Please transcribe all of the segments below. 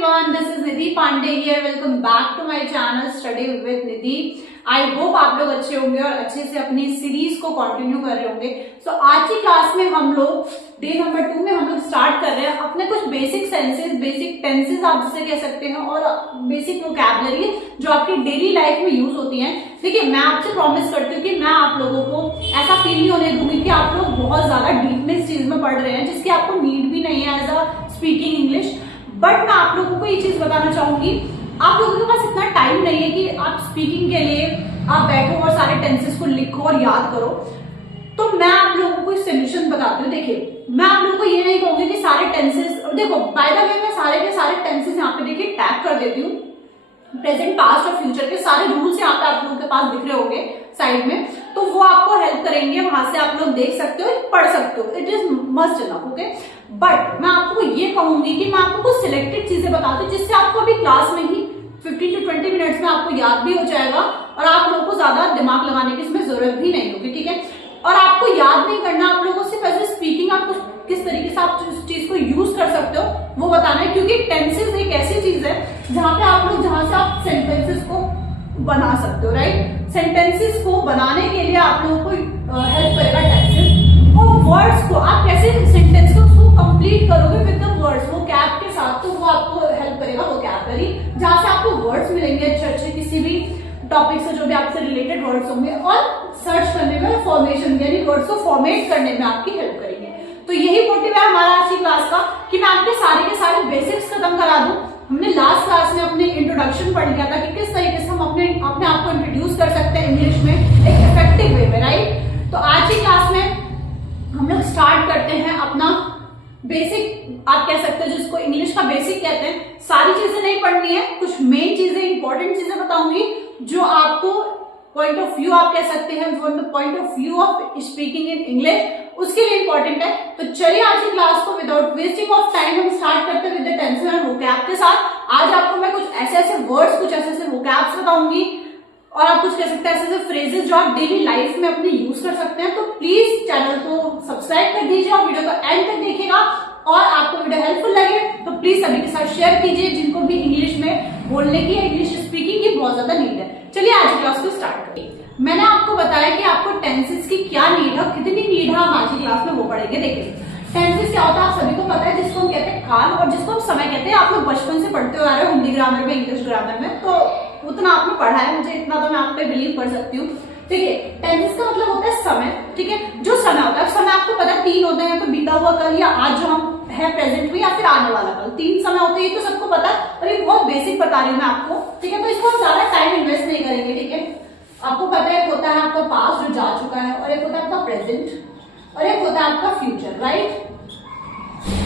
everyone, this is Nidhi Pandey here. Welcome back to my channel Study with Nidhi. I hope आप लोग अच्छे होंगे और अच्छे से अपनी सीरीज को कंटिन्यू कर रहे होंगे. सो आज की क्लास में हम लोग डे नंबर 2 में हम लोग स्टार्ट कर रहे हैं अपने कुछ बेसिक सेंसेस, बेसिक टेंसेस आप जिसे कह सकते हैं और बेसिक वोकैबुलरी जो आपकी डेली लाइफ में यूज होती है. देखिए, मैं आपसे प्रॉमिस करती हूँ कि मैं आप लोगों को ऐसा फील नहीं होने दूंगी कि आप लोग बहुत ज्यादा डीप में इस चीज में पढ़ रहे हैं जिसकी आपको नीड भी नहीं है as a speaking English. But मैं आप लोगों को ये चीज बताना चाहूंगी, आप लोगों के पास इतना टाइम नहीं है कि आप स्पीकिंग के लिए आप बैठो और सारे टेंसेस को लिखो और याद करो. तो मैं आप लोगों को सोल्यूशन बताती हूँ. देखिए, मैं आप लोगों को ये नहीं कहूंगी कि सारे टेंसेस, देखो बाय द वे मैं सारे के सारे टेंसेस यहाँ पे देखिए टैग कर देती हूँ. प्रेजेंट, पास्ट और फ्यूचर के सारे रूल्स यहाँ पे आप लोगों के पास दिख रहे होंगे साइड में, तो वो आपको हेल्प करेंगे. वहां से आप लोग देख सकते हो, पढ़ सकते हो. It is must enough. Okay, but मैं आपको ये कहूंगी कि मैं आपको कुछ सिलेक्टेड चीजें बताती हूँ जिससे आपको अभी क्लास में ही 15 to 20 मिनट्स में आपको याद भी हो जाएगा और आप लोगों को ज्यादा दिमाग लगाने की इसमें जरूरत भी नहीं होगी. ठीक है, और आपको याद नहीं करना, आप लोगों से पहले स्पीकिंग आप किस तरीके से आप उस चीज को यूज कर सकते हो वो बताना है. क्योंकि टेंसेस एक ऐसी चीज है जहां पे आप लोग, जहां से आप सेंटेंसेस को बना सकते हो. राइट, सेंटेंसेस को बनाने के लिए आप लोगों को हेल्प करेगा टेंसेस. और वर्ड्स को आप कैसे सेंटेंस को कंप्लीट करोगे विद द वर्ड्स, वो कैप के साथ, तो वो आपको हेल्प करेगा वोकैबुलरी, जहां से आपको वर्ड्स मिलेंगे अच्छे अच्छे किसी भी टॉपिक से जो भी आपसे रिलेटेड वर्ड्स होंगे, और सर्च करने में, फॉर्मेशन यानी वर्ड्स को फॉर्मेट करने में आपकी हेल्प करेंगे. तो यही मोटिव है हमारा आज की क्लास का कि मैं आपके सारे के सारे बेसिक्स खत्म करा दूं. हमने लास्ट क्लास में अपने इंट्रोडक्शन पढ़ लिया था कि किस तरीके से हम अपने आप को इंट्रोड्यूस कर सकते हैं इंग्लिश में एक इफेक्टिव वे में. राइट, तो आज की क्लास में हम लोग स्टार्ट करते हैं अपना बेसिक, आप कह सकते हो जिसको इंग्लिश का बेसिक कहते हैं. सारी चीजें नहीं पढ़नी है, कुछ मेन चीजें, इंपॉर्टेंट चीजें बताऊंगी जो आपको पॉइंट ऑफ व्यू, आप कह सकते हैं point of view of speaking in English, उसके लिए इंपॉर्टेंट है. तो चलिए आज की क्लास को विदाउट वेस्टिंग ऑफ टाइम हम स्टार्ट करते हैं with the tenses and vocab के साथ. आज आपको मैं कुछ ऐसे ऐसे वर्ड्स, कुछ ऐसे ऐसे वोकैब्स बताऊंगी और आप कुछ कह सकते हैं ऐसे ऐसे फ्रेजेस जो आप डेली लाइफ में अपने यूज कर सकते हैं. तो प्लीज चैनल को सब्सक्राइब कर दीजिए और वीडियो को एंड तक देखिएगा. और आपको वीडियो हेल्पफुल लगे तो प्लीज सभी के साथ शेयर कीजिए जिनको भी इंग्लिश में बोलने की, इंग्लिश स्पीकिंग की बहुत ज्यादा नीड है. चलिए आज की क्लास को स्टार्ट करिए. मैंने आपको बताया कि आपको टेंसेस की क्या नीड है, कितनी नीड है, हम आज की क्लास में वो पढ़ेंगे. देखिए, टेंसेस क्या होता है आप सभी को पता है, जिसको हम कहते हैं काल और जिसको हम समय कहते हैं. आप लोग बचपन से पढ़ते हुए आ रहे हो हिंदी ग्रामर में, इंग्लिश ग्रामर में, तो उतना आपने पढ़ा है, मुझे इतना तो मैं आप पे बिलीव कर सकती हूँ. देखिए, टेंसेस का मतलब होता है समय. ठीक है, जो समय होता है, समय आपको पता है 3 होते हैं, तो बीता हुआ कल या आज जो हम है प्रेजेंट में, या फिर आने वाला कल. 3 समय होते हैं, तो सबको पता है और ये बहुत बेसिक बता रही हूँ मैं आपको. ठीक है, तो इसको हम ज्यादा टाइम इन्वेस्ट नहीं करेंगे. ठीक है, आपको पता है एक होता है आपका पास्ट जो जा चुका है, और एक होता है आपका प्रेजेंट, और एक होता है आपका फ्यूचर. राइट,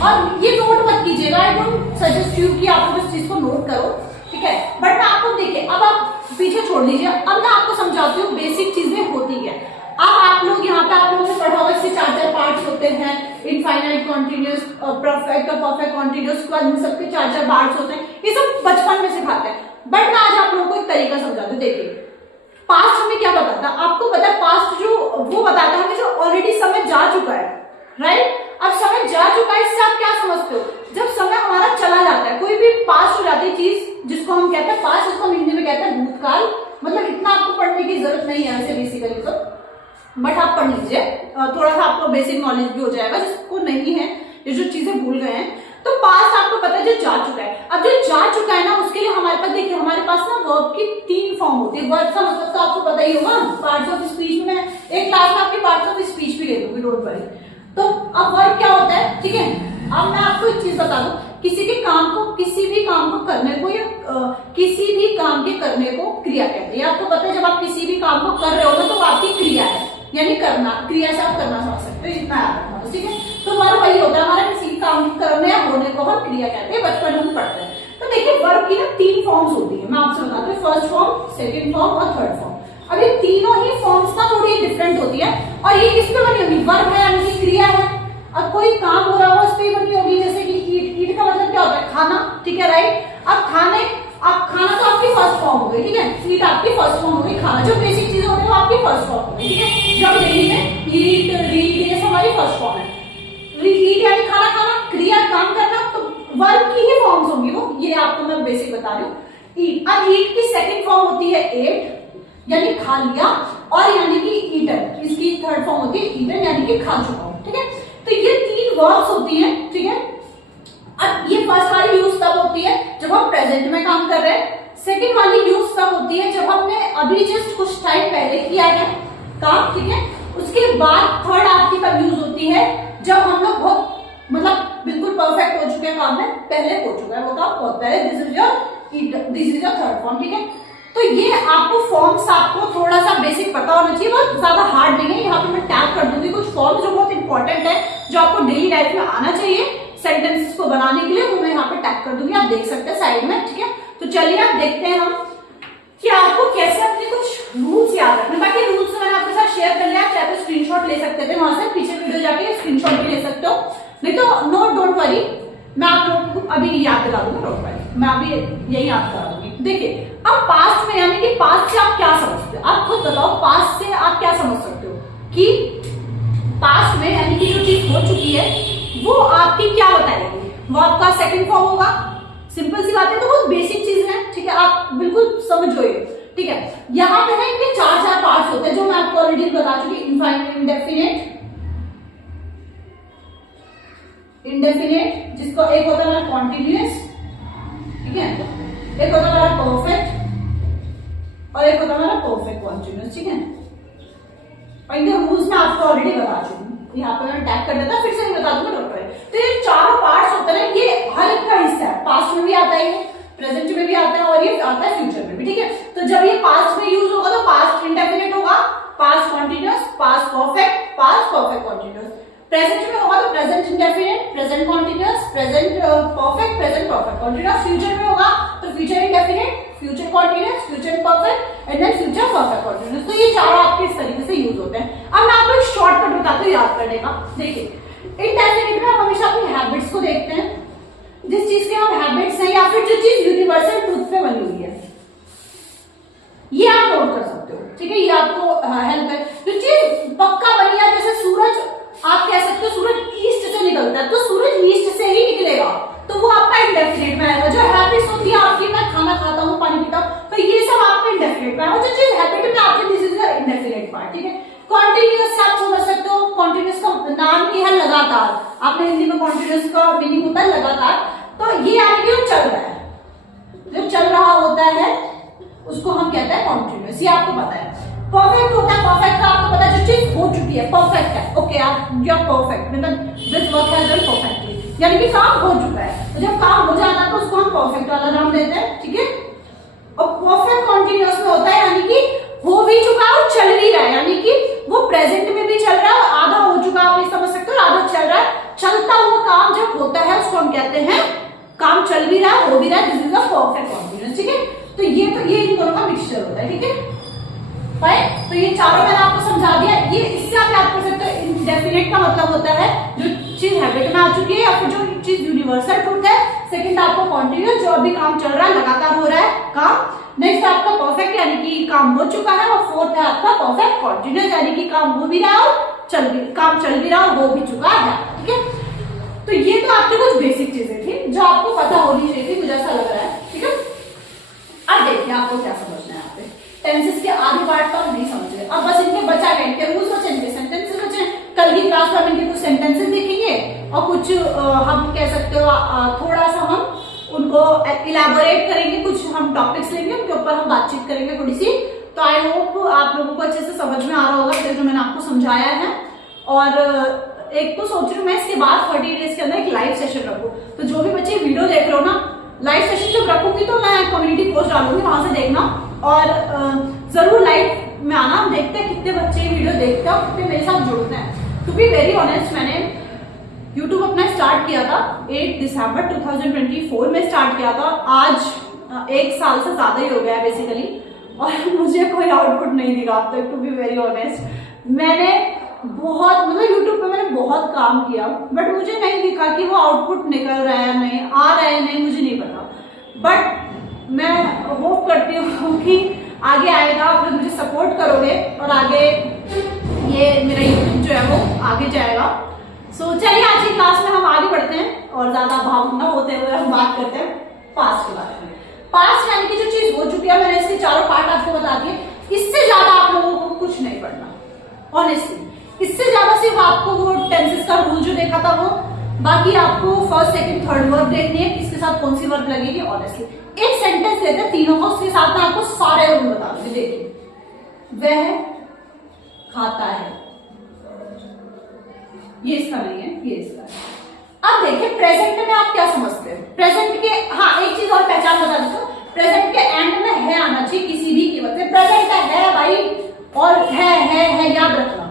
और ये नोट मत कीजिएगा, आई डोंट सजेस्ट यू कि आप इस चीज को नोट करो. ठीक है, बट मैं आपको, देखिए अब आप पीछे छोड़ दीजिए, अब मैं आपको समझाती हूँ बेसिक चीजें होती है. अब आप लोग यहाँ पे, आप लोगों ने पढ़ा होगा इसके 4 पार्ट्स होते हैं. इनफाइनाइट, कॉन्टिन्यूअस, परफेक्ट और परफेक्ट कॉन्टिन्यूअस, इन सबके 4 पार्ट्स होते हैं. ये सब बचपन में सिखाते हैं. बट मैं आज आप लोगों को एक तरीका समझाती हूँ. देखिए, पास्ट हमें क्या बताता है, आपको पता है पास्ट जो वो बताता है हमें जो ऑलरेडी समय जा चुका है. राइट, अब समय जा चुका है, इससे आप क्या समझते हो, जब समय हमारा चला जाता है, कोई भी पास्ट हो जाती है चीज जिसको हम कहते हैं पास्ट, जिसको हम हिंदी में कहते हैं भूतकाल. मतलब इतना आपको पढ़ने की जरूरत नहीं है ऐसे बेसिकली तो, बट आप पढ़ लीजिए, थोड़ा सा आपको बेसिक नॉलेज भी हो जाएगा जिसको नहीं है, ये जो चीजें भूल गए हैं. तो पास्ट आपको पता है जो जा चुका है. अब जो जा चुका है ना, उसके लिए हमारे पास, देखिए हमारे पास ना वर्ब की 3 फॉर्म होती है. वर्ब का मतलब तो आपको पता ही होगा, पार्ट्स ऑफ स्पीच में एक क्लास में आपकी पार्ट्स ऑफ स्पीच भी ले दूंगी, डोंट वरी. तो अब वर्ब क्या होता है, ठीक है, अब मैं आपको एक चीज बता दूं, किसी भी काम को करने को, या किसी भी काम के करने को क्रिया कहते हैं. आपको पता है जब आप किसी भी काम को कर रहे हो ना, तो आपकी क्रिया है, यानी करना, क्रिया से आप करना समझ सकते हो, इतना याद रखना. ठीक है, तो वर्ब वही होता है हमारा, किसी काम करने या होने को हम क्रिया कहते हैं, बचपन में हम पढ़ते हैं. तो देखिए, वर्ब की ना 3 फॉर्म्स होती है, मैं आपसे बताती हूँ. फर्स्ट फॉर्म, सेकंड फॉर्म और थर्ड फॉर्म. अब ये तीनों ही फॉर्म्स ना थोड़ी डिफरेंट होती है, और ये किस पे बनी होगी, वर्ब है यानी कि क्रिया है. अब कोई काम हो रहा हो उस पर बनी होगी, जैसे कि ईट का मतलब क्या होता है, खाना. ठीक है, राइट. अब खाना तो आपकी फर्स्ट फॉर्म हो गई. ठीक है, ईट आपकी फर्स्ट फॉर्म हो गई, खाना जो बेसिक चीज होती है वो आपकी फर्स्ट फॉर्म हो गई. ठीक है, जो हम डेली में ईट, रीड, ये सब हमारी फर्स्ट फॉर्म है. ईट यानी खाना खाना, क्रिया काम करना, तो वर्ब की ही फॉर्म्स होंगी वो, ये आपको मैं बेसिक बता रही हूँ। ईट, अब ईट की सेकंड फॉर्म होती है एट यानी खा लिया, और यानी कि ईटन, इसकी थर्ड फॉर्म होती है ईटन यानी कि खा चुका हूं, ठीक है। तो ये तीन वर्ब्स होती हैं, ठीक है। अब ये फर्स्ट वाली यूज तब होती है जब हम प्रेजेंट में काम कर रहे हैं, सेकंड वाली यूज तब होती है जब हमने अभी जस्ट कुछ टाइम पहले किया है काम, ठीक है। उसके बाद थर्ड आपकी तब यूज होती है जब हम लोग बहुत मतलब बिल्कुल परफेक्ट हो चुके हैं काम में, पहले हो चुका है वो काम बहुत पहले, this is your third form, ठीक है। तो ये आपको फॉर्म्स आपको थोड़ा सा बेसिक पता होना चाहिए, बहुत ज्यादा हार्ड नहीं है। यहाँ पे मैं टैग कर दूंगी कुछ फॉर्म्स जो बहुत इंपॉर्टेंट है, जो आपको डेली लाइफ में आना चाहिए सेंटेंसेस को बनाने के लिए, वो मैं यहाँ पे टैग कर दूंगी, आप देख सकते हैं साइड में, ठीक है। तो चलिए आप देखते हैं हम कि आपको कैसे अपने कुछ रूल्स याद रखने। बाकी रूल्स तो मैंने आपके साथ शेयर कर लिया, आप चाहे तो स्क्रीनशॉट ले सकते थे वहां से, पीछे वीडियो जाके स्क्रीनशॉट भी ले सकते हो, नहीं तो नो डोंट वरी, मैं आप लोगों को अभी याद दिला दूंगा, डोंट वरी, मैं अभी यही याद करा दूंगी। देखिए अब पास्ट में यानी कि पास्ट से आप क्या समझते हो, आप खुद बताओ पास्ट से आप क्या समझ सकते हो कि पास्ट में यानी कि जो चीज हो चुकी है वो आपकी क्या बताएगी, वो आपका सेकंड फॉर्म होगा। सिंपल सी बात है, तो बहुत बेसिक चीज है, ठीक है, आप बिल्कुल समझो ये, ठीक है। यहाँ पे है इनके चार पार्ट्स होते हैं जो मैं आपको ऑलरेडी बता चुकी, इनफाइनाइट, इंडेफिनिट, इंडेफिनिट जिसको एक होता है कॉन्टिन्यूअस, ठीक है, एक होता है परफेक्ट और एक होता है परफेक्ट कॉन्टिन्यूअस, ठीक है। और इनके रूल्स में आपको ऑलरेडी बता चुकी हूँ, यहाँ पे मैं टैग कर देता, फिर से नहीं बता दूंगा, डॉक्टर। तो ये चारों पार्ट्स होते हैं, ये हर एक का हिस्सा है, पास्ट में भी आता है, प्रेजेंट में भी आता है और ये आता है फ्यूचर में भी, ठीक है। तो जब ये पास्ट में यूज होगा तो पास्ट इंडेफिनिट होगा, past continuous, past perfect continuous. Present में होगा तो present indefinite, present continuous, present perfect continuous. Future में होगा तो future indefinite, future continuous, future perfect and then future perfect continuous. तो ये चारों आपके इस तरीके से यूज होते हैं। अब मैं आपको एक शॉर्टकट बताती हूँ याद करने का। देखिए इंडेफिनिट में हम हमेशा अपनी हैबिट्स को देखते हैं, जिस चीज के हम हैबिट्स हैं या फिर जो चीज यूनिवर्सल ट्रूथ पे बनी हुई है, ये आप नोट कर सकते हो, ठीक है, ये आपको हेल्प है। जो चीज पक्का बनी है, जैसे सूरज, आप कह सकते हो सूरज ईस्ट से निकलता है तो सूरज ईस्ट से ही निकलेगा, तो वो आपका इंडेफिनिट में आएगा। जो हैबिट्स होती है आपकी, मैं खाना खाता हूँ, पानी पीता हूँ, तो ये सब आपका इंडेफिनिट में आएगा। जो चीज हैबिट में आपकी, दिस इज इंडेफिनिट पार्ट, ठीक है। कॉन्टिन्यूअस से आप समझ सकते हो, कॉन्टिन्यूअस का नाम ही है लगातार, आपने हिंदी में कॉन्टिन्यूअस का मीनिंग होता है लगातार, तो ये आपके जो चल रहा है, जो चल रहा होता है उसको हम कहते हैं कॉन्टिन्यूअस, ये आपको पता है। परफेक्ट होता है, परफेक्ट का आपको पता है जो चीज हो चुकी है, परफेक्ट है, ओके, आप यू आर परफेक्ट, मतलब this work has done perfectly, यानी कि काम हो चुका है। तो जब काम हो जाता है तो उसको हम परफेक्ट वाला नाम देते हैं, ठीक है। और परफेक्ट कॉन्टिन्यूअस में होता है यानी कि हो भी चुका है और चल भी रहा है, यानी कि वो प्रेजेंट में भी चल रहा है, आधा हो चुका है, आप नहीं समझ सकते हो, आधा चल रहा है। चलता हुआ काम जब होता है उसको हम कहते हैं काम चल भी रहा है, हो भी रहा है, this is a perfect continuous, ठीक है। तो ये इन दोनों का मिक्सचर होता है, ठीक है। तो ये चारों मैंने आपको समझा दिया। ये इससे आप याद कर सकते हो, इंडेफिनिट का मतलब होता है जो चीज हैबिट में आ चुकी है या फिर जो चीज यूनिवर्सल ट्रूथ है। सेकंड आपको कॉन्टिन्यूअस, जो अभी काम चल रहा है, लगातार हो रहा है काम। नेक्स्ट आपका परफेक्ट यानी कि काम हो चुका है, और फोर्थ है आपका परफेक्ट कॉन्टिन्यूअस यानी कि काम हो भी रहा है और काम चल भी रहा है और हो भी चुका है, ठीक है। तो ये तो आपकी कुछ बेसिक चीजें थी जो आपको पता होनी चाहिए थी, मुझे ऐसा लग रहा है, ठीक है। अब देखिए आपको क्या समझना है, यहाँ पे टेंसेस के आधे पार्ट तो आप नहीं समझ रहे, अब बस इनके बचा है, इनके रूल्स बचे, इनके सेंटेंसेस बचे। कल की क्लास में हम इनके कुछ सेंटेंसेस देखेंगे और कुछ हम कह सकते हो थोड़ा सा हम उनको इलैबोरेट करेंगे, कुछ हम टॉपिक्स लेंगे, उनके ऊपर हम बातचीत करेंगे थोड़ी सी। तो आई होप आप लोगों को अच्छे से समझ में आ रहा होगा जो मैंने आपको समझाया है। और एक तो सोच रही हूँ मैं इसके बाद 30 डेज के अंदर एक लाइव सेशन रखूं, तो जो भी बच्चे वीडियो देख रहे हो ना, लाइव सेशन जब रखूंगी तो मैं कम्युनिटी पोस्ट डालूंगी, वहां से देखना और जरूर लाइव में आना। हम देखते हैं कितने बच्चे वीडियो देखते हैं और कितने मेरे साथ जुड़ते हैं। टू बी वेरी ऑनेस्ट, मैंने यूट्यूब अपना स्टार्ट किया था 8 दिसंबर 2024 में स्टार्ट किया था, आज 1 साल से ज्यादा ही हो गया है बेसिकली, और मुझे कोई आउटपुट नहीं दिखा अब तक। टू बी वेरी ऑनेस्ट, मैंने बहुत मतलब यूट्यूब पे मैंने बहुत काम किया, बट मुझे नहीं दिखा कि वो आउटपुट निकल रहा है, नहीं आ रहा है, नहीं मुझे नहीं पता। बट मैं होप करती हूँ कि आगे आएगा, आप लोग मुझे सपोर्ट करोगे और आगे ये मेरा यूट्यूब जो है वो आगे जाएगा। चलिए आज की क्लास में हम आगे बढ़ते हैं और ज्यादा भावुक न होते हुए हम बात करते हैं पास्ट के बारे में। पास्ट यानी कि जो चीज हो चुकी है, मैंने इसके चारों पार्ट आपको बता दिए। इससे ज्यादा आप लोगों को कुछ नहीं पढ़ना ऑनेस्टली। इससे ज्यादा सिर्फ आपको वो टेंसेस का रूल जो देखा था वो, बाकी आपको फर्स्ट सेकंड थर्ड वर्ब देखनी है, इसके साथ कौन सी वर्ब लगेगी। ऑनेस्टली एक सेंटेंस लेते हैं तीनों का, उसके साथ में आपको सारे रूल बता दूंगी। देखिए, वह खाता है, ये इसका नहीं है, ये इसका है। अब देखिए प्रेजेंट में आप क्या समझते हैं। प्रेजेंट के, हाँ एक चीज और पहचान बता देता हूँ, प्रेजेंट के एंड में है आना चाहिए किसी भी कीवर्ड से। प्रेजेंट का है भाई, और है याद रखना,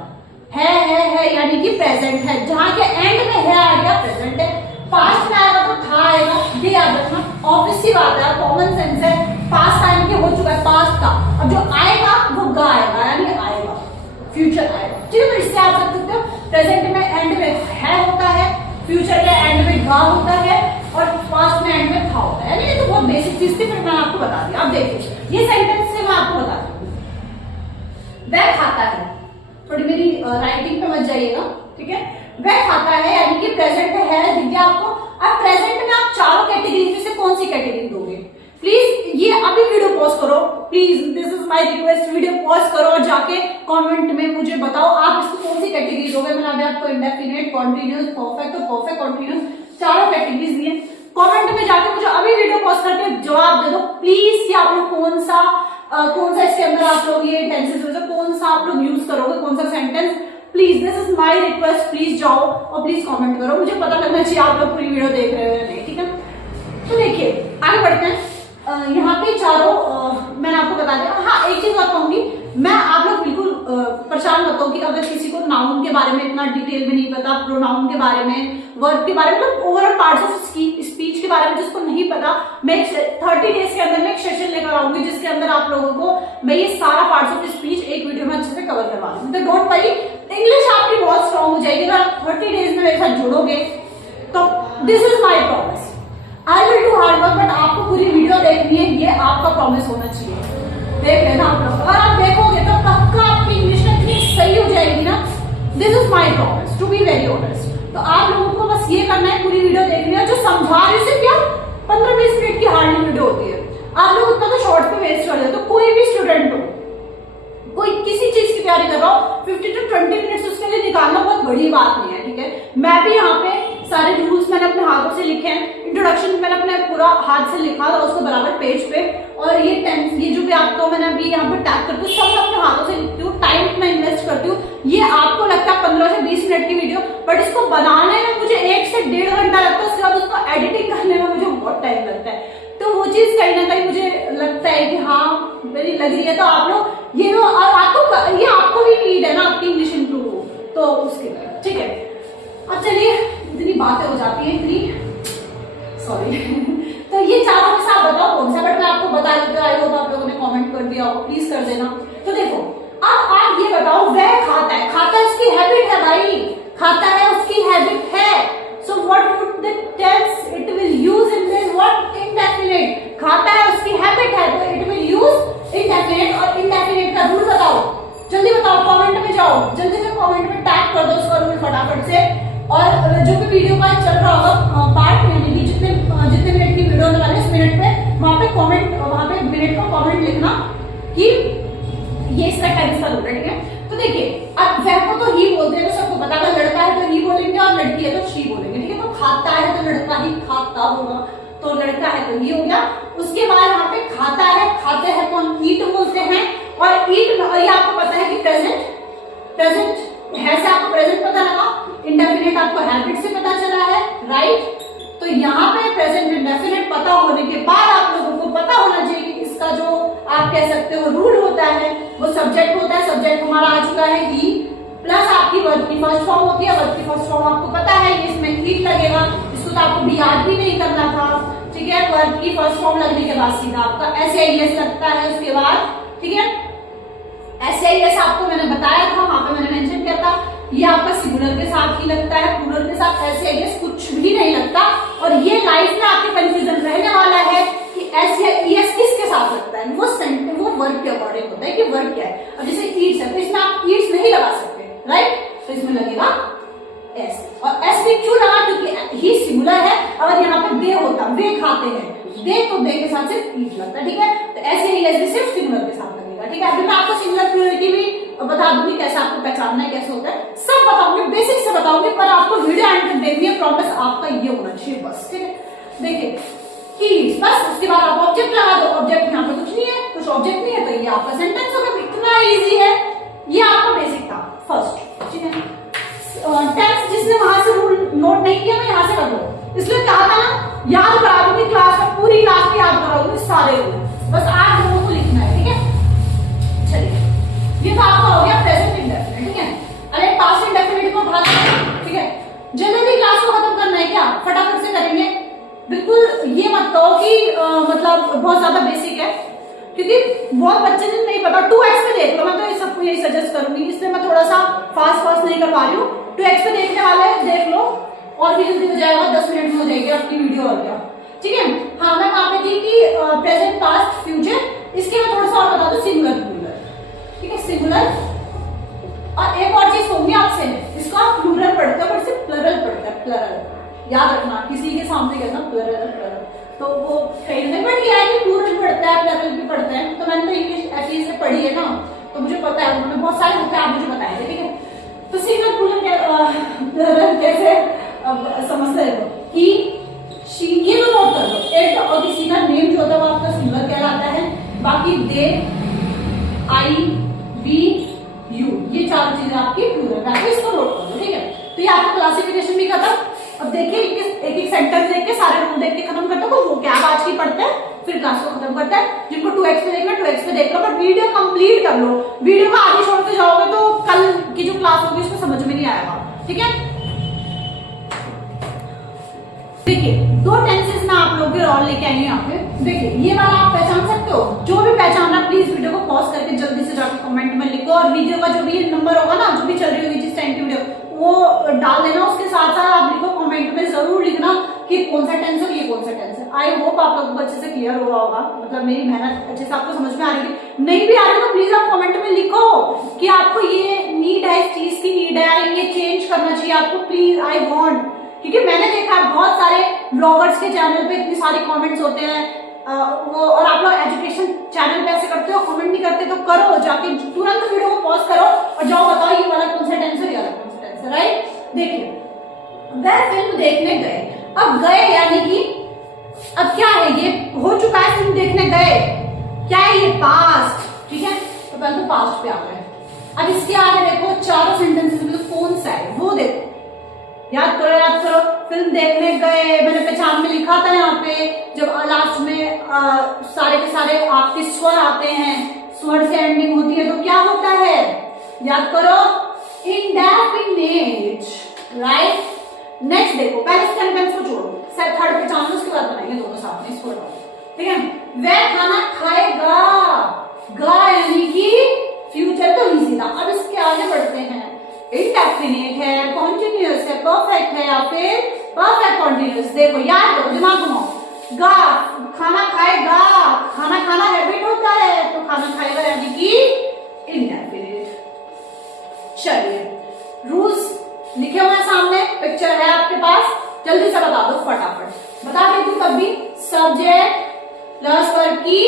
है यानी कि प्रेजेंट है। जहां के एंड में है आ गया प्रेजेंट है। पास्ट में आएगा तो था आएगा, ये याद रखना। ऑब्वियस सी बात है, कॉमन सेंस है। पास्ट टाइम के हो चुका है पास्ट का, अब जो आएगा वो गा आएगा यानी आएगा, फ्यूचर आएगा। ठीक है, तो इससे आप समझ सकते हो प्रेजेंट में एंड में है होता है, फ्यूचर के एंड में गा होता है, और पास्ट में एंड में था होता है। ये तो बहुत बेसिक चीज थी, फिर मैंने आपको बता दिया। अब देखिए ये सेंटेंस से मैं आपको बता दूं, वह खाता है। थोड़ी मेरी राइटिंग पे मत जाइएगा, ठीक है। वह खाता है यानी कि प्रेजेंट है, दिख गया आपको। अब प्रेजेंट में आप चारों कैटेगरी में से कौन सी कैटेगरी दोगे? प्लीज ये अभी वीडियो पॉज करो, please this is my request, video pause करो और जाके कमेंट में मुझे बताओ आप इसको कौन सी कैटेगरी दोगे। मैंने अभी आपको इंडेफिनिट, कॉन्टिन्यूअस, परफेक्ट और परफेक्ट कॉन्टिन्यूअस चारों कैटेगरीज दिए। कमेंट में जाके मुझे अभी वीडियो पॉज करके जवाब दे दो प्लीज कि आप लोग कौन सा इसके अंदर आप लोग ये टेंसेस कौन सा आप लोग यूज करोगे, कौन सा sentence. Please this is my request, please जाओ और प्लीज कमेंट करो, मुझे पता लगना चाहिए आप लोग पूरी वीडियो देख रहे हो या नहीं। ठीक है, तो देखिए आगे बढ़ते हैं। यहाँ पे चारों मैंने आपको बता दिया। हाँ एक चीज और कहूंगी, मैं आप लोग बिल्कुल परेशान मत हो कि अगर किसी को नाउन के बारे में इतना डिटेल में नहीं पता, प्रोनाउन के बारे में, वर्ब के बारे में, मतलब ओवरऑल पार्ट्स ऑफ स्पीच के बारे में जिसको नहीं पता, मैं 30 डेज के अंदर मैं एक सेशन लेकर आऊंगी जिसके अंदर आप लोगों को मैं ये सारा पार्ट्स ऑफ स्पीच एक वीडियो में अच्छे से कवर करवा दूंगी। तो डोंट वरी, इंग्लिश आपकी बहुत स्ट्रॉन्ग हो जाएगी अगर आप 30 डेज में मेरे साथ जुड़ोगे तो। This is my promise, I will do hard work, but आपको पूरी वीडियो देखनी है, ये आपका प्रॉमिस होना चाहिए। देख लेना आप लोग, अगर आप देखोगे तो पक्का आपकी इंग्लिश इतनी सही हो जाएगी ना। This is my promise to be very honest. तो आप लोगों को बस ये करना है, पूरी वीडियो देखनी है। जो समझा रही सिर्फ क्या 15-20 मिनट की हार्डली वीडियो होती है, आप लोग उतना तो शॉर्ट पे वेस्ट कर देते हो। कोई भी स्टूडेंट हो, कोई किसी चीज की तैयारी कर रहा हो, 50 to 20 मिनट्स उसके लिए निकालना बहुत बड़ी बात नहीं है। ठीक है, मैं भी यहाँ पे सारे रूल्स मैंने अपने हाथों से लिखे हैं। इंट्रोडक्शन मैंने अपने पूरा हाथ से लिखा था उसको बराबर पेज पे, और ये जो भी आपको मैंने अभी यहाँ पे टैग करती हूँ सब अपने हाथों से लिखती हूँ, टाइम मैं इन्वेस्ट करती हूँ। ये आपको लगता है 15 से 20 मिनट की वीडियो, बट इसको बनाने में मुझे 1 से 1.5 घंटा लगता है। उसके बाद उसको एडिटिंग करने में मुझे बहुत टाइम लगता है। तो वो चीज कहीं ना कहीं मुझे लगता है कि हाँ मेरी लग रही है, तो आप लोग ये आपको भी नीड है ना आपकी इंग्लिश इंप्रूव हो, तो उसके लिए ठीक है। अब चलिए, इतनी बातें हो जाती है, इतनी सॉरी तो ये चारों में से आप बताओ कौन सा, बट मैं आपको बता देती हूँ। आई होप आप लोगों ने कमेंट कर दिया हो, प्लीज कर देना। तो देखो अब आप ये बताओ, वह खाता है, खाता उसकी हैबिट है भाई, खाता है उसकी हैबिट है। So what would the tense it will use in this, what indefinite. खाता है उसकी हैबिट है तो इट विल यूज इंडेफिनिट, और इंडेफिनिट का रूल बताओ, जल्दी बताओ, कमेंट में जाओ, जल्दी से कमेंट में टैग कर दो उसका रूल फटाफट से। और जो भी वीडियो का चल रहा होगा पार्ट, यानी कि जितने मिनट की वीडियो होने वाले उस मिनट पे वहां पे कमेंट, वहां पे मिनट का कमेंट लिखना कि ये इसका टाइम का रूल है। ठीक है, तो देखिए अब वह को तो ही बोलते हैं, तो सबको पता है, लड़का है तो ही बोलेंगे और लड़की है तो शी बोलेंगे। ठीक है, तो खाता है तो लड़का ही खाता होगा, तो लड़का है तो ये हो गया। उसके बाद यहाँ पे खाता है, खाते हैं कौन, ईट बोलते हैं। और ईट, ये आपको पता है कि प्रेजेंट है से आपको प्रेजेंट पता लगा, इंडेफिनिट आपको हैबिट से पता चला है, राइट। तो यहाँ पे प्रेजेंट इंडेफिनिट पता होने के बाद आप लोगों को पता होना चाहिए कि इसका जो आप कह सकते हो रूल होता है वो सब्जेक्ट होता है। सब्जेक्ट हमारा आ चुका है ही, प्लस आपकी वर्ब की फर्स्ट फॉर्म होती है। वर्ब की फर्स्ट फॉर्म आपको पता है, ये इसमें ईट लगेगा, इसको तो आपको भी याद भी नहीं करना था। ठीक है, वर्ब की फर्स्ट फॉर्म लगने के बाद सीधा आपका SAIS लगता है उसके बाद। ठीक है, SAIS आपको मैंने बताया था, वहां पे मैंने मेंशन किया था, ये आपका सिंगुलर के साथ ही लगता है, प्लूरल के साथ SAIS कुछ भी नहीं लगता। और ये लाइफ में आपके कंफ्यूजन रहने वाला है कि SAIS किसके साथ लगता है, वो वर्ब के अकॉर्डिंग होता है कि वर्ब क्या है। अब जैसे ईट्स है तो इसमें आप ईट्स नहीं लगा सकते, राइट, तो इसमें लगेगा S, और दे तो दे के साथ सिर्फ ईट लगता है, ठीक है। तो ऐसे ही ऐसे सिर्फ सिंगुलर के साथ लगेगा, ठीक है। अभी मैं आपको सिंगुलर प्लूरल की भी बता दूंगी कैसे आपको पहचानना है, कैसे होता है, सब बताऊंगी, बेसिक से बताऊंगी, पर आपको वीडियो एंड तक देखनी है, प्रॉमिस आपका ये होना चाहिए बस, ठीक है। देखिए कीज, बस उसके बाद आप ऑब्जेक्ट लगा दो, ऑब्जेक्ट यहाँ पे कुछ नहीं है, कुछ ऑब्जेक्ट नहीं है, तो ये आपका सेंटेंस हो गया, इतना इजी है, ये आपका बेसिक था फर्स्ट, ठीक है। टेंस जिसने वहां से रूल नोट नहीं किया मैं यहाँ से कर दो, इसलिए कहा था ना याद करा दूंगी क्लास में, पूरी क्लास में याद करा दूंगी सारे रूल, बस आप लोगों को लिखना है, ठीक है। चलिए ये तो आपका हो गया प्रेजेंट इंडेफिनिट, ठीक है। अरे पास्ट इंडेफिनिट को उठा दो, ठीक है। जल्दी क्लास को खत्म करना है क्या, फटाफट से करेंगे, बिल्कुल ये मत कहो कि मतलब बहुत ज्यादा बेसिक है, क्योंकि बहुत बच्चे ने नहीं पता। 2x पे देख लो, मैं तो ये सबको यही सजेस्ट करूंगी, इसलिए मैं थोड़ा सा फास्ट नहीं कर पा रही हूँ। 2x पे देखने वाले देख लो और भी जल्दी हो जाएगा, 10 मिनट में हो जाएगी आपकी वीडियो और क्या, ठीक है। हाँ मैं वहां पे थी कि प्रेजेंट पास्ट फ्यूचर, इसके मैं थोड़ा सा और बता दू, सिंगुलर प्लूरल, ठीक है, सिंगुलर। और एक और चीज कहूंगी आपसे, इसको आप प्लूरल पढ़ते हो पर सिर्फ प्लरल पढ़ते हैं, प्लरल याद रखना, किसी के सामने कहना प्लरल प्लरल, तो वो कहीं नहीं, बट ये है कि प्लूरल पढ़ता है प्लरल भी पढ़ते हैं, तो मैंने तो इंग्लिश एटलीस्ट से पढ़ी है ना, तो मुझे पता है, उन्होंने बहुत सारे होते हैं, आप मुझे बताएंगे, ठीक है। तो सिंगुलर प्लूरल कैसे समझते हो कि शी, ये तो नोट कर लो, एक और किसी का नेम जो होता है वो आपका सिंगुलर कहलाता है, बाकी दे, आई, वी, यू, ये चार चीजें आपकी प्लूरल है, इसको नोट कर लो, ठीक है। तो ये आपका क्लासिफिकेशन भी खत्म। अब देखिए एक एक सेंटेंस देख के सारे रूल देख के खत्म करते हो, वो क्या आज की पढ़ते हैं, फिर क्लास को खत्म करता है। जिनको 2x पे देखना 2x पे देख लो, बट वीडियो कंप्लीट कर लो, वीडियो को आगे छोड़ते जाओगे तो कल की जो क्लास होगी उसमें समझ में नहीं आएगा, ठीक है। देखिए दो टेंसेस में आप लोग के और लेके आएंगे यहाँ पे, देखिए ये वाला आप पहचान सकते हो, जो भी पहचाना प्लीज वीडियो को पॉज करके जल्दी से जाकर कमेंट में लिखो, और वीडियो का जो भी नंबर होगा ना, जो भी चल रही होगी जिस टाइम की वीडियो, वो डाल देना, उसके साथ साथ आप लिखो कमेंट में, जरूर लिखना कि कौन सा टेंस है, ये कौन सा टेंस है। आई होप आप लोगों को अच्छे से क्लियर हो रहा होगा, मतलब मेरी मेहनत अच्छे से आपको समझ में आ रही है, नहीं भी आ रही तो प्लीज आप कमेंट में लिखो कि आपको ये नीड है, इस चीज की नीड है, ये चेंज करना चाहिए आपको, प्लीज आई वॉन्ट, क्योंकि मैंने देखा बहुत सारे ब्लॉगर्स के चैनल पे इतनी सारी कमेंट्स होते हैं, वो, और आप लोग एजुकेशन चैनल पे ऐसे करते हो, कमेंट नहीं करते तो करो, जाके तुरंत वीडियो को पॉज करो और जाओ बताओ ये वाला कौन सा टेंस है, ये वाला कौन सा टेंस है, राइट। देखिए वह फिल्म देखने गए, अब गए यानी कि अब क्या है, ये हो चुका है, फिल्म देखने गए, क्या है ये, पास्ट, ठीक है। तो पहले तो पास्ट पे आ गए, अब इसके आगे देखो चारों सेंटेंसेस में कौन सा है वो देखो, याद करो, फिल्म देखने गए, मैंने पहचान में लिखा था यहाँ पे, जब लास्ट में सारे के सारे आपके स्वर आते हैं, स्वर से एंडिंग होती है तो क्या होता है, याद करो, इंडेफिनिट, राइट। नेक्स्ट देखो, पहले सेंटेंस को छोड़ो, थर्ड पहचान लो, उसके बाद बनाएंगे दोनों साथ में, इसको ठीक है। वह खाना खाएगा, गा यानी कि फ्यूचर तो इजी था, अब इसके आगे बढ़ते हैं, इंडेफिनिट है, कॉन्टिन्यूअस है, परफेक्ट है, या फिर परफेक्ट कॉन्टिन्यूअस। देखो याद करो, दिमाग घुमाओ, गा, खाना खाएगा, खाना खाना हैबिट होता है, तो खाना खाएगा यानी कि इंडेफिनिट। चलिए रूल्स लिखे हुए हैं सामने, पिक्चर है आपके पास, जल्दी से बता दो, फटाफट बता देती हूँ। तब भी सब्जेक्ट प्लस वर्ब की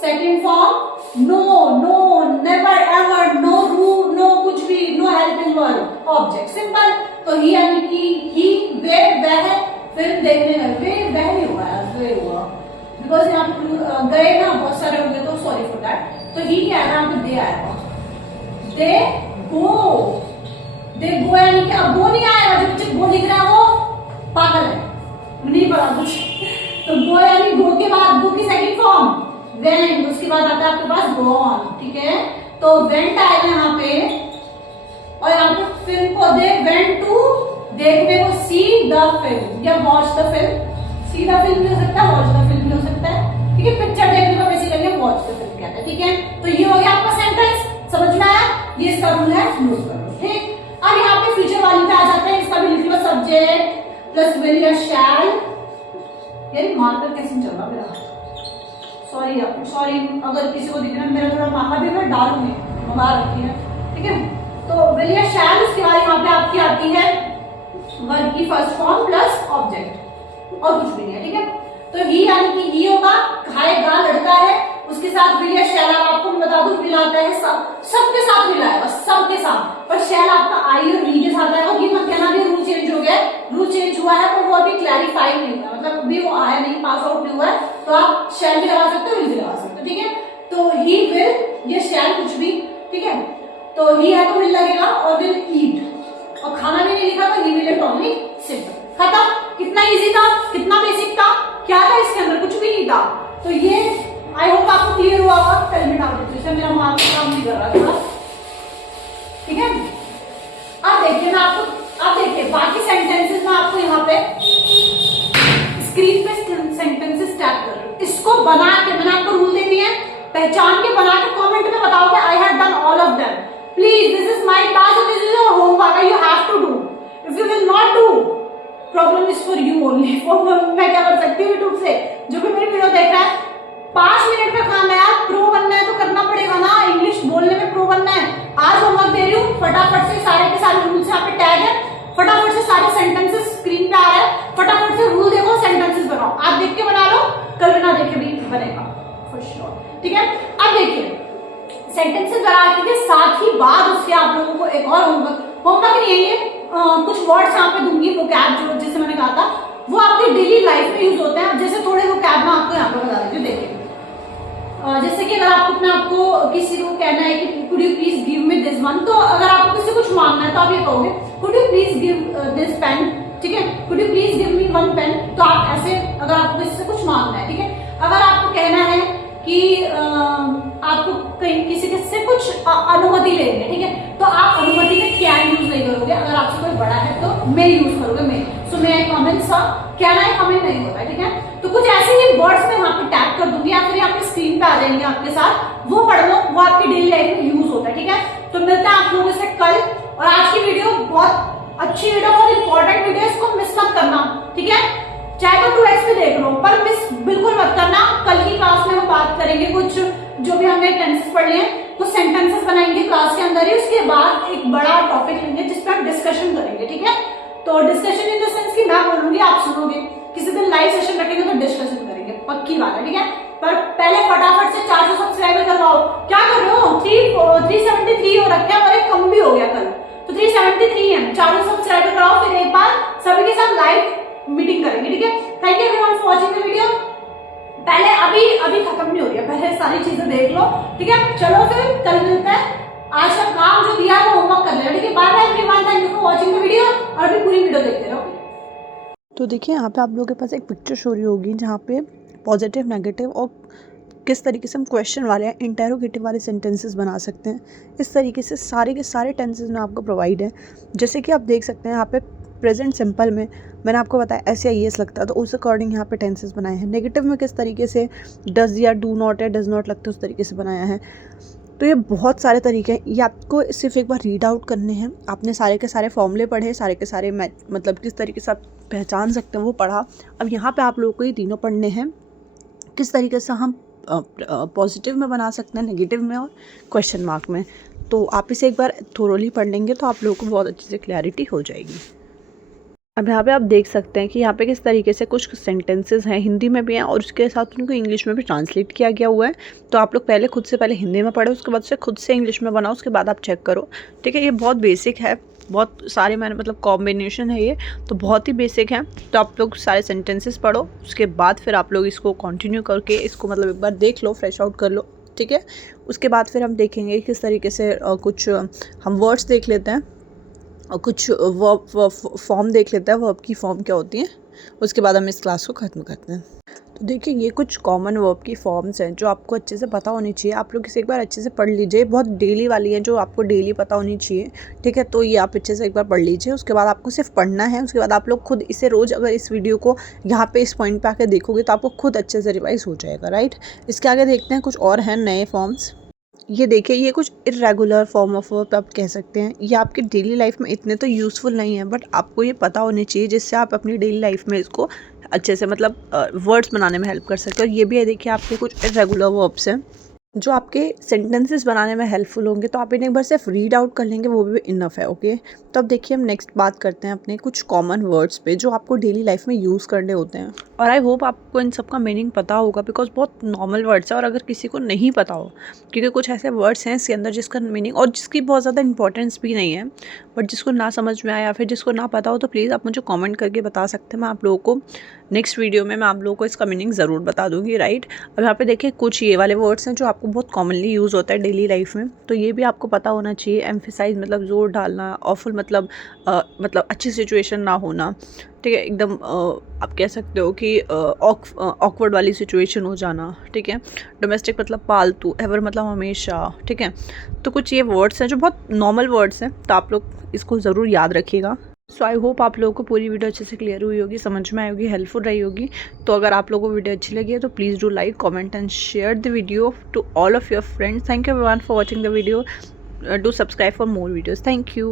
second form, no, no, never ever, no रू, नो कुछ भी, no helping verb, object, simple. तो ही यानी कि ही, वे, वह, फिल्म देखने में, वे, वह नहीं हुआ, वे हुआ, बिकॉज यहाँ पे गए ना बहुत सारे होंगे, तो सॉरी फॉर दैट। तो ही क्या है, यहाँ पे दे आएगा, दे गो, दे गो यानी कि अब गो नहीं आएगा, जो बच्चे गो लिख रहा है वो पागल है, नहीं पता कुछ। तो गो यानी गो के बाद गो की सेकंड फॉर्म वेन, उसके बाद आता है आपके पास गॉन, ठीक है। तो वेंट आएगा यहाँ पे, और यहाँ पे फिल्म को दे, वेंट टू, देखने को सी द फिल्म या watch the film, see the film भी हो सकता है, वॉच द फिल्म भी हो सकता है, ठीक है। पिक्चर देखने को बेसिकली वॉच द फिल्म कहते हैं, ठीक है। तो ये हो गया आपका सेंटेंस, समझ में आया, ये इसका रूल है, नोट करो, ठीक। अब यहाँ पे फ्यूचर वाली पे आ जाते हैं, इसका भी लिख लो, सब्जेक्ट प्लस विल या शैल, यानी मार्कर कैसे चल रहा मेरा, सॉरी अगर किसी को दिख रहा है, मेरा थोड़ा मार्कर भी मैं डालूंगी, मंगा रखी है, ठीक है। तो विल या शैल, उसके बाद यहाँ पे आपकी आती है वर्ब की फर्स्ट फॉर्म प्लस ऑब्जेक्ट, और कुछ भी नहीं है, ठीक है। तो ही यानी कि ही होगा, खाएगा लड़का है, उसके साथ विल या शैल, आपको मैं बता दूं विल आता है सबके साथ विल आएगा, सबके साथ, पर शैल आपका आई और वी के साथ आएगा। ये मत कहना भी रूल चेंज हो गया, रूल चेंज हुआ है पर वो अभी क्लैरिफाई नहीं हुआ, मतलब अभी वो आया नहीं, पास आउट नहीं हुआ है, तो आप शैल भी लगा सकते हो, विल भी लगा सकते हो, ठीक है। तो ही विल या शैल कुछ भी, ठीक है। तो ही है तो विल लगेगा और विल ईट, और खाना भी नहीं लिखा तो ही विल ओनली सिट, खत्म। कितना इजी था, कितना बेसिक था, क्या था इसके अंदर, कुछ भी नहीं था। तो ये आई होप आपको क्लियर हुआ होगा। कल मिटा देती हूँ, मेरा मार्क काम नहीं कर रहा था, ठीक है। अब देखिए मैं आपको, अब देखिए बाकी सेंटेंसेस में आपको यहाँ पे स्क्रीन पे सेंटेंसेस टैप कर रही हूँ, इसको बना के मैंने आपको रूल दे दिए, पहचान के बना के कमेंट में बताओगे I have done all of them. Please this is my task, this is your homework, you have to do. If you will not do, problem is for you only. मैं क्या कर सकती हूँ यूट्यूब से, जो भी मेरी वीडियो देख रहा है, 5 मिनट का काम है यार, प्रो बनना है तो करना पड़ेगा ना, इंग्लिश बोलने में प्रो बनना है। आज होमवर्क दे रही हूँ, फटाफट से सारे के सारे रूल्स यहाँ पे टैग है, फटाफट से सारे सेंटेंसेस स्क्रीन पे आ रहे हैं, फटाफट से रूल देखो, सेंटेंसेस बनाओ, आप देख के बना लो, कल बिना देखे भी बनेगा फॉर श्योर, ठीक है। अब देखिए सेंटेंसेस बना के साथ ही बाद उसके आप लोगों को एक और होमवर्क नहीं है, कुछ वर्ड्स यहाँ पे दूंगी, वोकैब जो जैसे मैंने कहा था वो आपके डेली लाइफ में यूज होते हैं। जैसे थोड़े वोकैब में आपको यहाँ पे बता देती हूँ, देखिए जैसे कि अगर आपको अपने आपको किसी को कहना है कि could you please give me this one, तो अगर आपको किसी कुछ मांगना है तो आप ये कहोगे could you please give this pen, ठीक है, could you please give me one pen. तो आप ऐसे अगर आपको किसी से कुछ मांगना है, ठीक है। अगर आपको कहना है कि आपको कहीं किसी से कुछ अनुमति लेनी है, ठीक है, तो आप अनुमति में क्या यूज नहीं करोगे, अगर आपसे कोई बड़ा है तो मैं यूज करोगे, मैं। सो मैं कमेंट सा कहना है, कमेंट नहीं होता है, ठीक है। तो कुछ ऐसे ही वर्ड्स में यहाँ पे टैप कर दूंगी या फिर यहाँ पे स्क्रीन पे आ जाएंगे आपके साथ, वो पढ़ लो, वो आपकी डेली लाइफ में यूज होता है, ठीक है। तो मिलता है आप लोगों से कल, और आज की वीडियो बहुत अच्छी वीडियो, बहुत इंपॉर्टेंट वीडियो, इसको मिस मत करना, ठीक है। चाहे तो 2x पे देख लो, पर मिस बिल्कुल मत करना। कल की क्लास में हम बात करेंगे कुछ जो भी हमने टेंसेस पढ़ लिए, कुछ सेंटेंसेस बनाएंगे क्लास के अंदर ही, उसके बाद एक बड़ा टॉपिक लेंगे जिसपे हम डिस्कशन करेंगे, ठीक है। तो डिस्कशन इन द सेंस कि मैं बोलूंगी आप सुनोगे, किसी दिन लाइव सेशन रखेंगे तो डिस्कशन करेंगे, पक्की बात है, ठीक है। पर पहले फटाफट से 400 सब्सक्राइबर करवाओ। क्या कर रहे हो, 373 हो रखे हैं और एक कम भी हो गया कल, तो 373 है, 400 सब्सक्राइबर कराओ, फिर एक बार सभी के साथ लाइव मीटिंग करेंगे, ठीक है। Thank you everyone for watching the video. पहले अभी खत्म नहीं हो रही है, पहले सारी चीजें देख लो, ठीक है। चलो फिर कल मिलते हैं, आज का काम जो दिया है वो होमवर्क कर लेना, ठीक है। Bye bye everyone, thank you for watching the video, और अभी पूरी वीडियो देखते रहो। तो देखिए यहाँ पे आप लोगों के पास एक पिक्चर शो रही होगी जहाँ पे पॉजिटिव, नेगेटिव और किस तरीके से हम क्वेश्चन वाले या इंटेरोगेटिव वाले सेंटेंसेस बना सकते हैं। इस तरीके से सारे के सारे टेंसेस में आपको प्रोवाइड है। जैसे कि आप देख सकते हैं यहाँ पे प्रेजेंट सिंपल में मैंने आपको बताया ऐसे IAS लगता है, तो उस अकॉर्डिंग यहाँ पे टेंसेस बनाए हैं। नेगेटिव में किस तरीके से डज या डू नॉट या डज नॉट लगता है उस तरीके से बनाया है। तो ये बहुत सारे तरीके हैं, ये आपको सिर्फ एक बार रीड आउट करने हैं। आपने सारे के सारे फॉर्मूले पढ़े, सारे के सारे मतलब किस तरीके से आप पहचान सकते हैं वो पढ़ा। अब यहाँ पे आप लोगों को ये तीनों पढ़ने हैं, किस तरीके से हम पॉजिटिव में बना सकते हैं, नेगेटिव में और क्वेश्चन मार्क में। तो आप इसे एक बार थोरोली पढ़ लेंगे तो आप लोगों को बहुत अच्छे से क्लैरिटी हो जाएगी। अब यहाँ पे आप देख सकते हैं कि यहाँ पे किस तरीके से कुछ सेंटेंसेस हैं, हिंदी में भी हैं और उसके साथ उनको इंग्लिश में भी ट्रांसलेट किया गया हुआ है। तो आप लोग पहले खुद से पहले हिंदी में पढ़ो, उसके बाद से खुद से इंग्लिश में बनाओ, उसके बाद आप चेक करो, ठीक है। ये बहुत बेसिक है, बहुत सारे मैंने मतलब कॉम्बिनेशन है ये, तो बहुत ही बेसिक है। तो आप लोग सारे सेंटेंसेस पढ़ो, उसके बाद फिर आप लोग इसको कंटिन्यू करके इसको मतलब एक बार देख लो, फ्रेश आउट कर लो, ठीक है। उसके बाद फिर हम देखेंगे किस तरीके से कुछ हम वर्ड्स देख लेते हैं और कुछ वर्ब फॉर्म देख लेते हैं, वर्ब की फॉर्म क्या होती है, उसके बाद हम इस क्लास को ख़त्म करते हैं। तो देखिए ये कुछ कॉमन वर्ब की फॉर्म्स हैं जो आपको अच्छे से पता होनी चाहिए। आप लोग इसे एक बार अच्छे से पढ़ लीजिए, बहुत डेली वाली है जो आपको डेली पता होनी चाहिए, ठीक है। तो ये आप अच्छे से एक बार पढ़ लीजिए, उसके बाद आपको सिर्फ पढ़ना है। उसके बाद आप लोग खुद इसे रोज़ अगर इस वीडियो को यहाँ पे इस पॉइंट पे आके देखोगे तो आपको खुद अच्छे से रिवाइज हो जाएगा, राइट। इसके आगे देखते हैं कुछ और हैं नए फॉर्म्स। ये देखिए ये कुछ इरेगुलर फॉर्म ऑफ वर्ब आप कह सकते हैं। ये आपकी डेली लाइफ में इतने तो यूज़फुल नहीं है, बट आपको ये पता होने चाहिए जिससे आप अपनी डेली लाइफ में इसको अच्छे से मतलब वर्ड्स बनाने में हेल्प कर सकते हो। ये भी है, देखिए आपके कुछ इरेगुलर वर्ब्स हैं जो आपके सेंटेंसेस बनाने में हेल्पफुल होंगे, तो आप इन्हें एक बार सिर्फ रीड आउट कर लेंगे, वो भी इनफ है। ओके, तो अब देखिए हम नेक्स्ट बात करते हैं अपने कुछ कॉमन वर्ड्स पे जो आपको डेली लाइफ में यूज़ करने होते हैं। और आई होप आपको इन सब का मीनिंग पता होगा, बिकॉज बहुत नॉर्मल वर्ड्स है। और अगर किसी को नहीं पता हो, क्योंकि कुछ ऐसे वर्ड्स हैं इसके अंदर जिसका मीनिंग और जिसकी बहुत ज़्यादा इंपॉर्टेंस भी नहीं है, बट जिसको ना समझ में आया या फिर जिसको ना पता हो, तो प्लीज़ आप मुझे कमेंट करके बता सकते हैं। मैं आप लोगों को नेक्स्ट वीडियो में मैं आप लोगों को इसका मीनिंग ज़रूर बता दूंगी, राइट। अब यहाँ पे देखिए कुछ ये वाले वर्ड्स हैं जो आपको बहुत कॉमनली यूज़ होता है डेली लाइफ में, तो ये भी आपको पता होना चाहिए। एम्फेसाइज मतलब जोर डालना, ऑफुल मतलब अच्छी सिचुएशन ना होना, ठीक है, एकदम आप कह सकते हो कि ऑकवर्ड वाली सिचुएशन हो जाना, ठीक है। डोमेस्टिक मतलब पालतू, एवर मतलब हमेशा, ठीक है। तो कुछ ये वर्ड्स हैं जो बहुत नॉर्मल वर्ड्स हैं, तो आप लोग इसको ज़रूर याद रखिएगा। सो आई होप आप लोगों को पूरी वीडियो अच्छे से क्लियर हुई होगी, समझ में आई होगी, हेल्पफुल रही होगी। तो अगर आप लोगों को वीडियो अच्छी लगी है तो please do like, comment and share the video to all of your friends. Thank you everyone for watching the video. Do subscribe for more videos. Thank you.